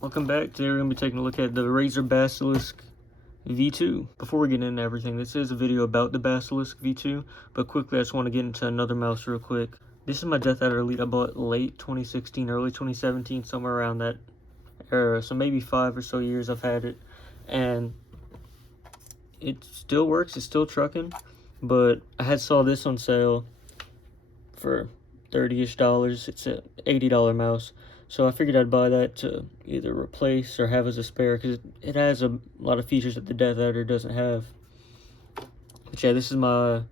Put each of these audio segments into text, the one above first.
Welcome back. Today we're going to be taking a look at the Razer Basilisk V2. Before we get into everything, this is a video about the Basilisk V2, but quickly I just want to get into another mouse real quick. This is my Deathadder Elite I bought late 2016, early 2017, somewhere around that era, so maybe 5 or so years I've had it, and it still works, it's still trucking, but I saw this on sale for $30-ish. It's an $80 mouse. So I figured I'd buy that to either replace or have as a spare, because it has a lot of features that the Deathadder doesn't have. But yeah, this is my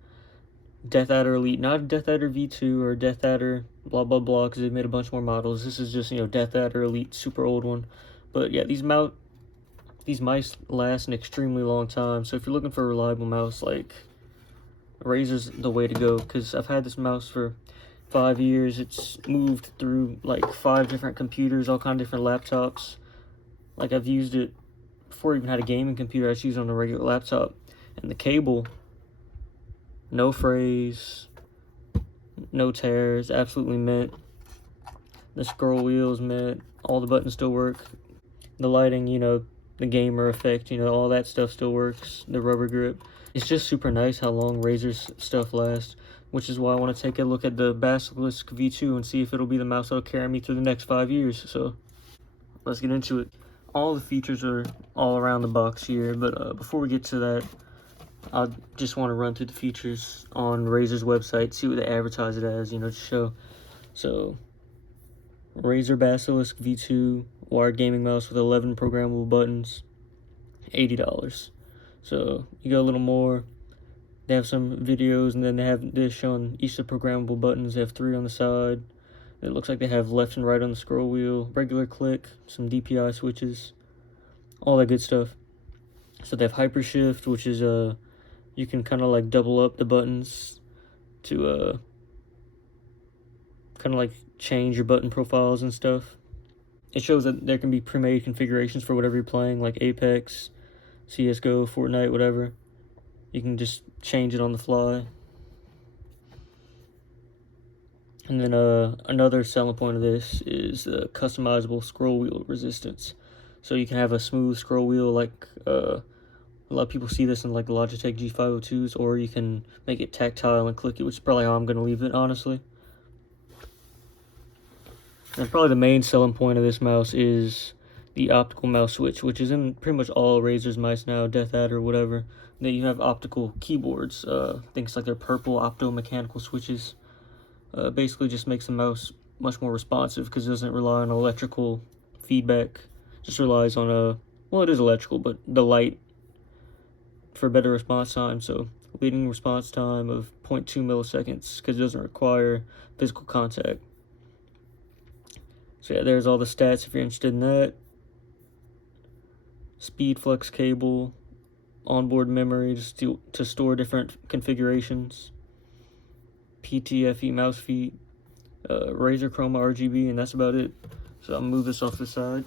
Deathadder Elite, not a Deathadder V2 or Deathadder blah blah blah, because they've made a bunch more models. This is just, Deathadder Elite, super old one. But yeah, these mice last an extremely long time. So if you're looking for a reliable mouse, like, Razer's the way to go, because I've had this mouse for 5 years. It's moved through like 5 different computers, all kind of different laptops. Like, I've used it before I even had a gaming computer. I just used it on a regular laptop, and the cable, no frays, no tears, absolutely mint. The scroll wheel is mint. All the buttons still work. The lighting, the gamer effect, all that stuff still works. The rubber grip. It's just super nice how long Razer's stuff lasts, which is why I want to take a look at the Basilisk V2 and see if it'll be the mouse that'll carry me through the next 5 years. So let's get into it. All the features are all around the box here, but before we get to that, I just want to run through the features on Razer's website, see what they advertise it as, to show. So, Razer Basilisk V2 wired gaming mouse with 11 programmable buttons, $80. So you go a little more. They have some videos, and then they have this showing each of the programmable buttons. They have 3 on the side. It looks like they have left and right on the scroll wheel, regular click, some DPI switches, all that good stuff. So they have Hypershift, which is you can kind of like double up the buttons to kind of like change your button profiles and stuff. It shows that there can be pre-made configurations for whatever you're playing, like Apex, CSGO, Fortnite, whatever. You can just change it on the fly. And then another selling point of this is the customizable scroll wheel resistance. So you can have a smooth scroll wheel, like a lot of people see this in like the Logitech G502s, or you can make it tactile and clicky, which is probably how I'm going to leave it, honestly. And probably the main selling point of this mouse is the optical mouse switch, which is in pretty much all Razer's mice now, Deathadder, whatever. Then you have optical keyboards, things like their purple opto-mechanical switches. Basically just makes the mouse much more responsive, because it doesn't rely on electrical feedback. Just relies on well, it is electrical, but the light for better response time. So leading response time of 0.2 milliseconds, because it doesn't require physical contact. So yeah, there's all the stats if you're interested in that. Speed flex cable, onboard memory to store different configurations, PTFE mouse feet, Razer Chroma RGB, and that's about it. So I'll move this off the side.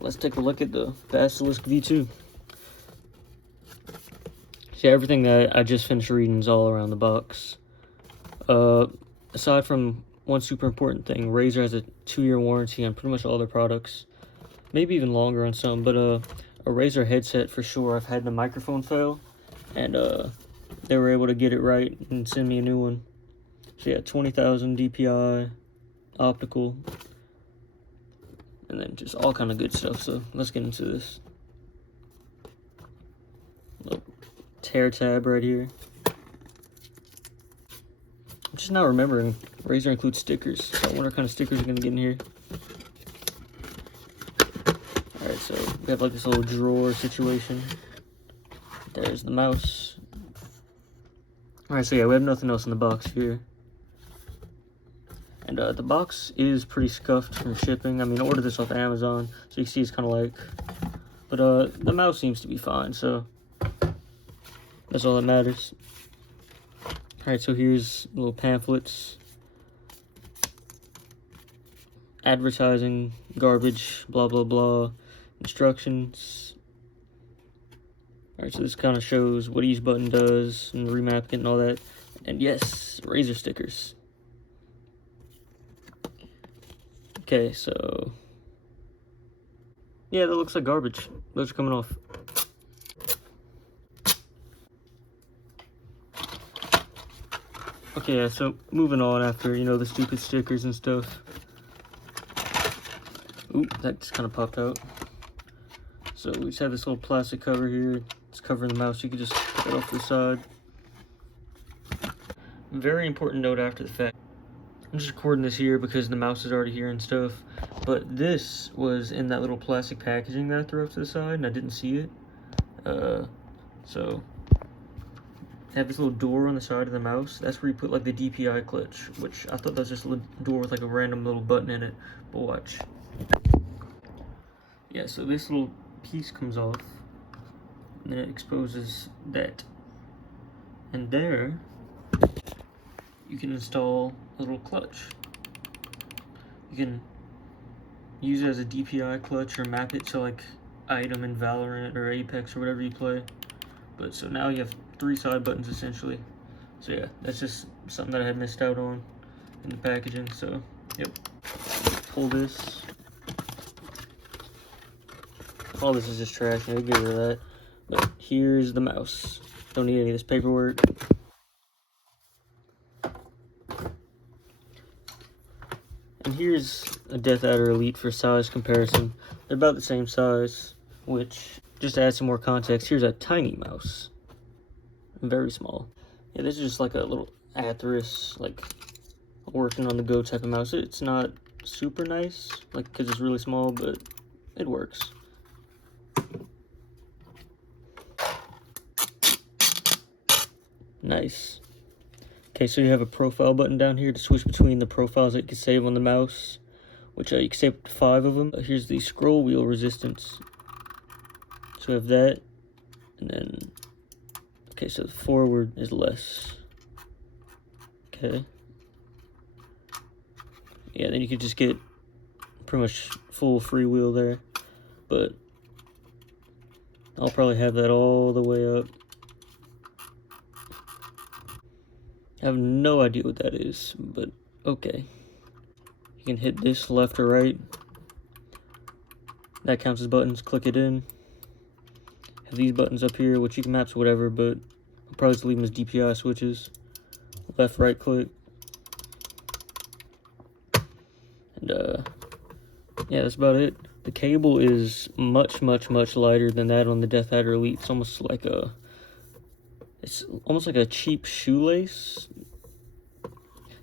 Let's take a look at the Basilisk V2. See, everything that I just finished reading is all around the box. Aside from one super important thing, Razer has a 2-year warranty on pretty much all their products. Maybe even longer on some, but a Razer headset for sure. I've had the microphone fail, and they were able to get it right and send me a new one. So yeah, 20,000 DPI, optical, and then just all kind of good stuff. So let's get into this. Look, tear tab right here. I'm just not remembering Razer includes stickers, so I wonder what kind of stickers are going to get in here. Alright, so we have like this little drawer situation. There's the mouse. Alright, so yeah, we have nothing else in the box here. And the box is pretty scuffed from shipping. I mean, I ordered this off Amazon, so you can see it's kind of like... But the mouse seems to be fine, so that's all that matters. Alright, so here's little pamphlets. Advertising, garbage, blah blah blah. Instructions. Alright, so this kind of shows what each button does, and remapping and all that. And yes, Razer stickers. Okay, so Yeah, that looks like garbage. Those are coming off. Okay, yeah, so moving on after, you know, the stupid stickers and stuff. Oop, that just kind of popped out. So we just have this little plastic cover here. It's covering the mouse. You can just put it off to the side. Very important note after the fact. I'm just recording this here because the mouse is already here and stuff. But this was in that little plastic packaging that I threw off to the side and I didn't see it. So I have this little door on the side of the mouse. That's where you put like the Dpi Clutch, which I thought that was just a little door with like a random little button in it. But watch. Yeah, so this little piece comes off and then it exposes that. And there you can install a little clutch. You can use it as a DPI clutch or map it to like item in Valorant or Apex or whatever you play. But so now you have 3 side buttons essentially. So yeah, that's just something that I had missed out on in the packaging. So yep, pull this. All this is just trash, no, get rid of that. But here's the mouse. Don't need any of this paperwork. And here's a Deathadder Elite for size comparison. They're about the same size, which, just to add some more context, here's a tiny mouse. Very small. Yeah, this is just like a little Atheros, like, working on the go type of mouse. It's not super nice, like, because it's really small, but it works. Nice. Okay, so you have a profile button down here to switch between the profiles that you can save on the mouse, which you can save up to 5 of them. Here's the scroll wheel resistance. So we have that, and then, okay, so the forward is less. Okay. Yeah, then you could just get pretty much full freewheel there, but I'll probably have that all the way up. I have no idea what that is, but okay. You can hit this left or right. That counts as buttons. Click it in. Have these buttons up here, which you can map to whatever, but I'll probably just leave them as DPI switches. Left, right click. And yeah, that's about it. The cable is much lighter than that on the Deathadder Elite. It's almost like a cheap shoelace.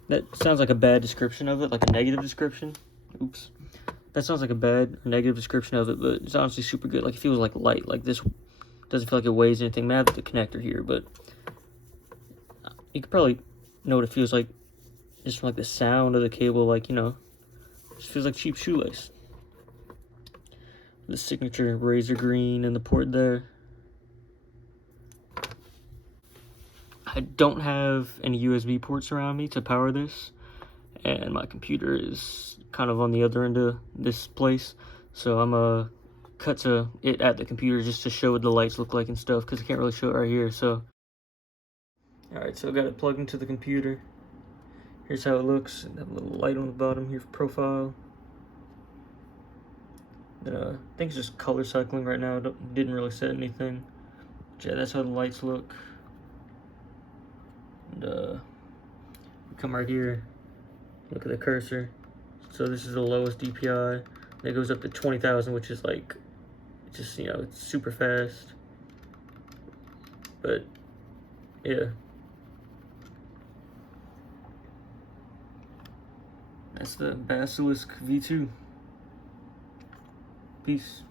That sounds like a bad description of it, like a negative description. Oops. That sounds like a bad or negative description of it, but it's honestly super good. Like, it feels like light. Like, this doesn't feel like it weighs anything. I have the connector here, but you could probably know what it feels like just from like the sound of the cable. Like, you know, it just feels like cheap shoelace. The signature Razer green in the port there. I don't have any USB ports around me to power this, and my computer is kind of on the other end of this place, so I'm gonna cut to it at the computer just to show what the lights look like and stuff, because I can't really show it right here. So alright, so I got it plugged into the computer. Here's how it looks. That little light on the bottom here for profile. Then I think it's just color cycling right now. Didn't really set anything. But yeah, that's how the lights look. And we come right here, look at the cursor. So this is the lowest DPI. And it goes up to 20,000, which is like, just, you know, it's super fast. But yeah, that's the Basilisk V2. Peace.